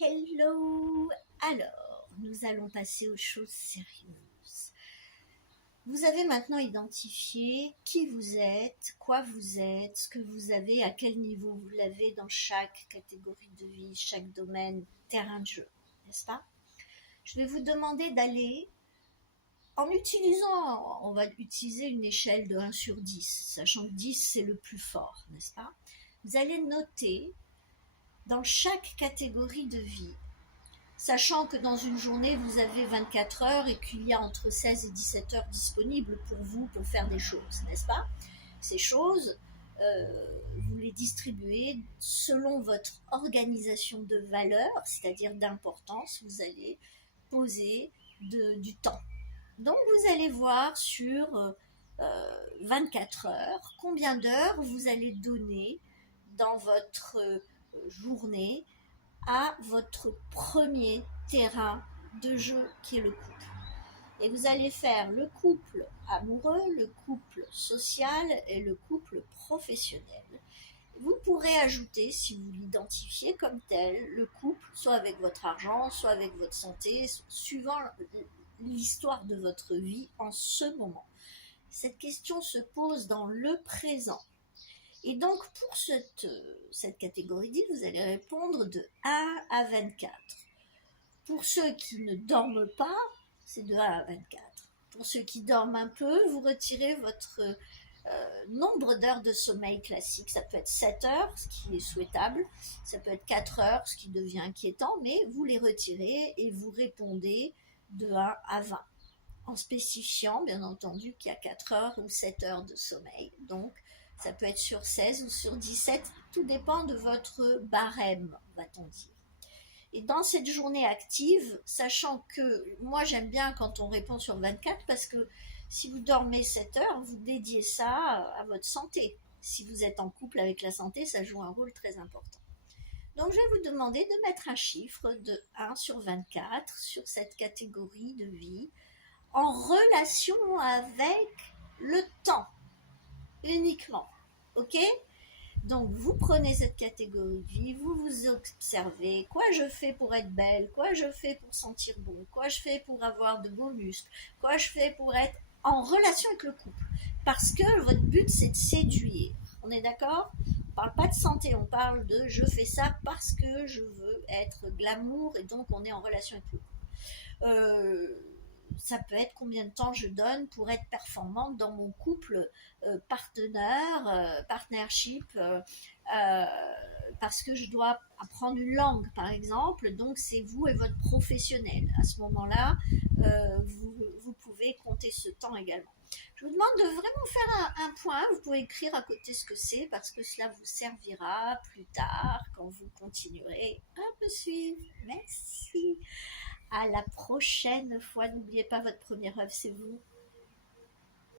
Hello! Alors, nous allons passer aux choses sérieuses. Vous avez maintenant identifié qui vous êtes, quoi vous êtes, ce que vous avez, à quel niveau vous l'avez dans chaque catégorie de vie, chaque domaine, terrain de jeu, n'est-ce pas? Je vais vous demander d'aller, on va utiliser une échelle de 1 sur 10, sachant que 10 c'est le plus fort, n'est-ce pas? Vous allez noter dans chaque catégorie de vie, sachant que dans une journée, vous avez 24 heures et qu'il y a entre 16 et 17 heures disponibles pour vous pour faire des choses, n'est-ce pas? Ces choses, vous les distribuez selon votre organisation de valeur, c'est-à-dire d'importance, vous allez poser du temps. Donc vous allez voir sur 24 heures combien d'heures vous allez donner dans votre journée à votre premier terrain de jeu qui est le couple. Et vous allez faire le couple amoureux, le couple social et le couple professionnel. Vous pourrez ajouter, si vous l'identifiez comme tel, le couple, soit avec votre argent, soit avec votre santé, suivant l'histoire de votre vie en ce moment. Cette question se pose dans le présent. Et donc, pour cette catégorie d'îles, vous allez répondre de 1 à 24. Pour ceux qui ne dorment pas, c'est de 1 à 24. Pour ceux qui dorment un peu, vous retirez votre nombre d'heures de sommeil classique. Ça peut être 7 heures, ce qui est souhaitable. Ça peut être 4 heures, ce qui devient inquiétant, mais vous les retirez et vous répondez de 1 à 20. En spécifiant, bien entendu, qu'il y a 4 heures ou 7 heures de sommeil. Donc, ça peut être sur 16 ou sur 17, tout dépend de votre barème, va-t-on dire. Et dans cette journée active, sachant que moi j'aime bien quand on répond sur 24, parce que si vous dormez 7 heures, vous dédiez ça à votre santé. Si vous êtes en couple avec la santé, ça joue un rôle très important. Donc je vais vous demander de mettre un chiffre de 1 sur 24 sur cette catégorie de vie en relation avec le temps uniquement. Ok? Donc vous prenez cette catégorie de vie, vous vous observez, quoi je fais pour être belle, quoi je fais pour sentir bon, quoi je fais pour avoir de beaux muscles, quoi je fais pour être en relation avec le couple. Parce que votre but c'est de séduire. On est d'accord? On parle pas de santé, on parle de je fais ça parce que je veux être glamour et donc on est en relation avec le couple. Ça peut être combien de temps je donne pour être performante dans mon couple partnership, parce que je dois apprendre une langue, par exemple. Donc, c'est vous et votre professionnel. À ce moment-là, vous pouvez compter ce temps également. Je vous demande de vraiment faire un point. Vous pouvez écrire à côté ce que c'est parce que cela vous servira plus tard quand vous continuerez à me suivre. Merci. À la prochaine fois. N'oubliez pas, votre première œuvre, c'est vous.